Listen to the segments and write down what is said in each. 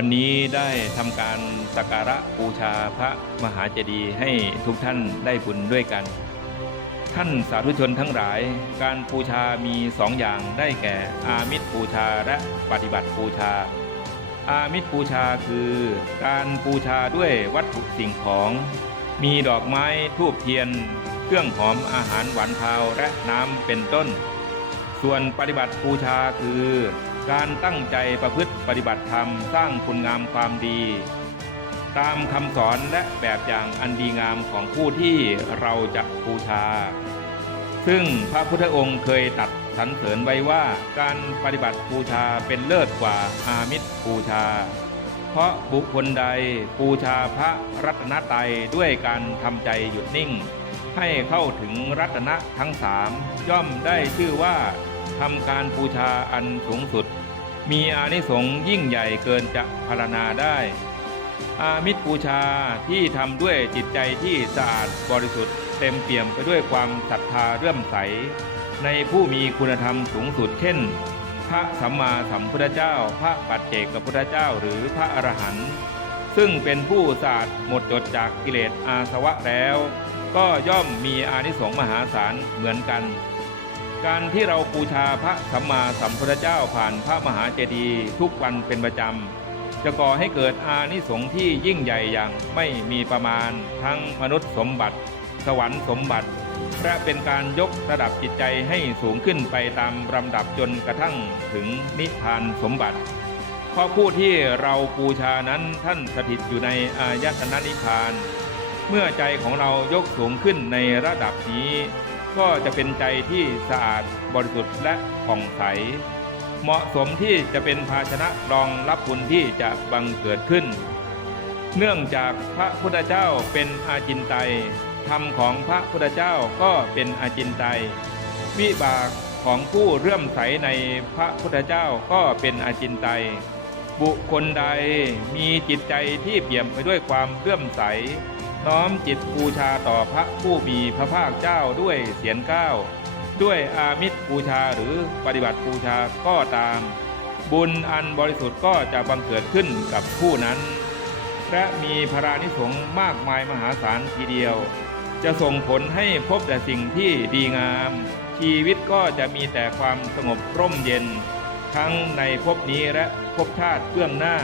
วันนี้ได้ทำการสักการะบูชาพระมหาเจดีย์ให้ทุกท่านได้บุญด้วยกัน ท่านสาธุชนทั้งหลาย การบูชามีสองอย่างได้แก่ อามิตรบูชาและปฏิบัติบูชา อามิตรบูชาคือการบูชาด้วยวัตถุสิ่งของ มีดอกไม้ทูบเทียน เครื่องหอมอาหารหวานคาวและน้ำเป็นต้น ส่วนปฏิบัติบูชาคือ การตั้งใจประพฤติปฏิบัติธรรมสร้างคุณงามความดี ตามคำสอนและแบบอย่างอันดีงามของผู้ที่เราจะบูชา ซึ่งพระพุทธองค์เคยตัดสรรเสริญไว้ว่าการปฏิบัติบูชาเป็นเลิศกว่าอามิตรบูชา เพราะบุคคลใดบูชาพระรัตนตรัยด้วยการทำใจหยุดนิ่ง ให้เข้าถึงรัตนะทั้งสามย่อมได้ชื่อว่า ทำการบูชาอันสูงสุด มีอานิสงส์ยิ่งใหญ่เกินจะพรรณนาได้ อามิตรบูชาที่ทำด้วยจิตใจที่สะอาดบริสุทธิ์เต็มเปี่ยมไปด้วยความศรัทธาเรื่มใส ในผู้มีคุณธรรมสูงสุดเช่น พระสัมมาสัมพุทธเจ้า พระปัจเจกพุทธเจ้าหรือพระอรหันต์ซึ่งเป็นผู้สะอาดหมดจดจากกิเลสอาสวะแล้ว ก็ย่อมมีอานิสงส์มหาศาลเหมือนกัน การที่เราบูชาพระสัมมาสัมพุทธเจ้าผ่านพระมหาเจดีย์ทุกวันเป็นประจำ จะก่อให้เกิดอานิสงส์ที่ยิ่งใหญ่อย่างไม่มีประมาณทั้งมนุษย์สมบัติ สวรรค์สมบัติและเป็นการยกระดับจิตใจให้สูงขึ้นไปตามลำดับจนกระทั่งถึงนิพพานสมบัติพราะผู้ที่เราบูชานั้นท่านสถิตอยู่ในอายตนะนิพพาน เมื่อใจของเรายกสูงขึ้นในระดับนี้ ก็จะเป็นใจที่สะอาดบริสุทธิ์และผ่องใส เหมาะสมที่จะเป็นภาชนะรองรับบุญที่จะบังเกิดขึ้น เนื่องจากพระพุทธเจ้าเป็นอาจินไตยธรรมของพระพุทธเจ้าก็เป็นอาจินไตยวิบากของผู้เรื่อมใสในพระพุทธเจ้าก็เป็นอาจินไตยบุคคลใดมีจิตใจที่เปี่ยมไปด้วยความเรื่อมใส น้อมจิตบูชาต่อพระผู้มีพระภาคเจ้าด้วยเสียงก้าวด้วยอามิตรบูชาหรือปฏิบัติบูชาก็ตาม บุญอันบริสุทธิ์ก็จะบังเกิดขึ้นกับผู้นั้น และมีพรานิสงส์มากมายมหาศาลทีเดียว จะส่งผลให้พบแต่สิ่งที่ดีงาม ชีวิตก็จะมีแต่ความสงบร่มเย็น ทั้งในภพนี้และภพชาติเบื้องหน้า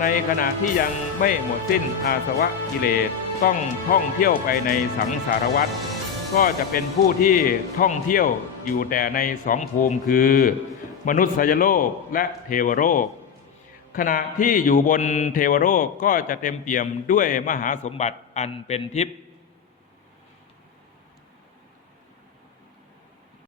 ในขณะที่ยังไม่หมดสิ้นอาสวะกิเลสต้องท่องเที่ยวไปในสังสารวัฏก็จะเป็นผู้ที่ท่องเที่ยวอยู่แต่ในสองภูมิคือ มนุษยโลกและเทวโลกขณะที่อยู่บนเทวโลกก็จะเต็มเปี่ยมด้วยมหาสมบัติอันเป็นทิพย์